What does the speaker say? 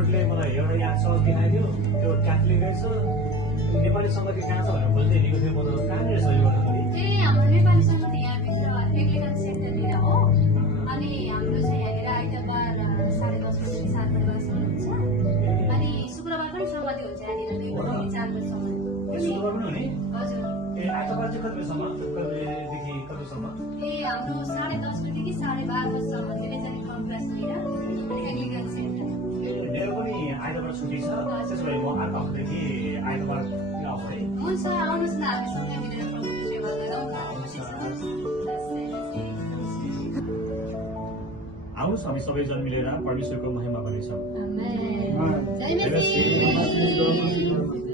अनुरोधले मलाई एउटा याद छ दिनाइदियो त्यो क्याथोलिक रहेछ नेपाली सङ्गति कहाँ छ भनेर खोज्दै हिँडेको थियो म त कहाँनिर छ यो गर्दाखेरि हाम्रो नेपाली सङ्गति यहाँभित्र एग्लिकन सेन्टरतिर हो अनि हाम्रो चाहिँ यहाँनिर आइतबार 10:30 बजी 7 बजीसम्म हुन्छ अनि शुक्रबार पनि सङ्गति हुन्छ यहाँनिर 2 बजी 4 बजीसम्म शुक्रबार पनि हुने हजुर ए आइतबार चाहिँ कति बजीसम्म कतिदेखि कतिसम्म हाम्रो 10:30 बजीदेखि 12:30 बजीसम्म बेलेजानी कम्प्लेक्सतिर एग्लिकन सेन्टर मेरो पनि आइतबार छुट्टी छ त्यसो भए म अर्को हप्तादेखि आइतबार आउँछु है हुन्छ आउनुहोस् न हामी सँगै मिलेर प्रभुको सेवा गरौँ आउनुहोस् हामी सबैजना मिलेर परमेश्वरको महिमा गर्नेछौँ जय मसीह